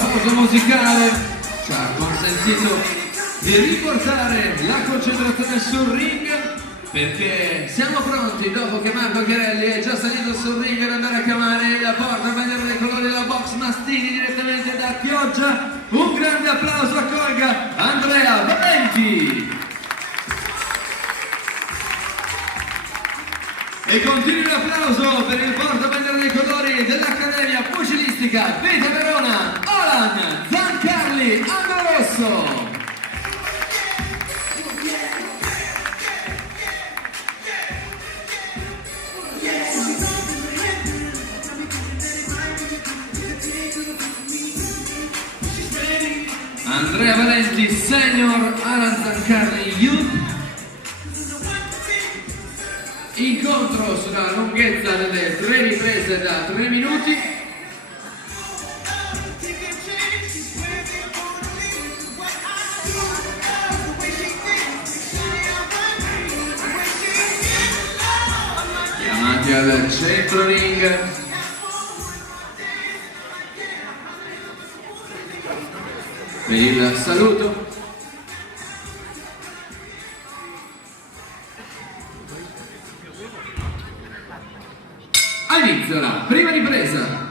pausa musicale ci ha consentito di riportare la concentrazione sul ring, perché siamo pronti, dopo che Marco Chiarelli è già salito sul ring, per andare a chiamare la porta bandiera dei colori della box Mastini direttamente da Chioggia. Un grande applauso accolga Andrea Valenti. E continui l'applauso per il portabandiera dei colori dell'Accademia Pugilistica Vita Verona, Alan Zancarli, angolo rosso. Andrea Valenti Senior, Alan Zancarli Youth. Incontro sulla lunghezza delle 3 riprese da 3 minuti. Chiamati al centro ring. Per il saluto. Inizia la prima ripresa.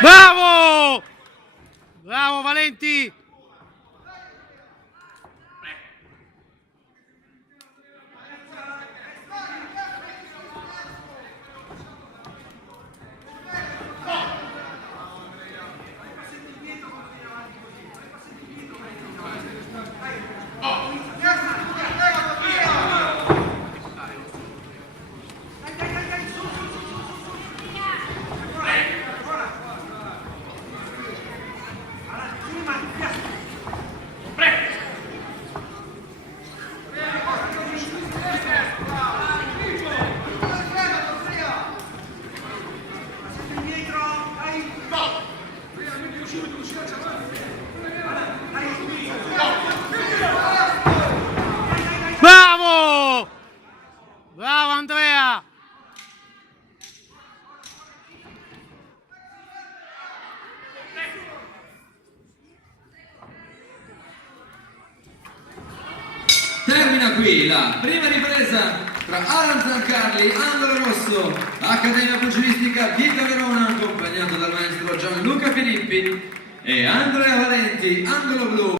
Bravo! Bravo Valenti! Bravo! Bravo Andrea! Termina qui la prima ripresa tra Alan Zancarli, angolo rosso, Accademia Pugilistica Vita Verona, accompagnato dal maestro Gianluca Filippi, e Andrea Valenti, angolo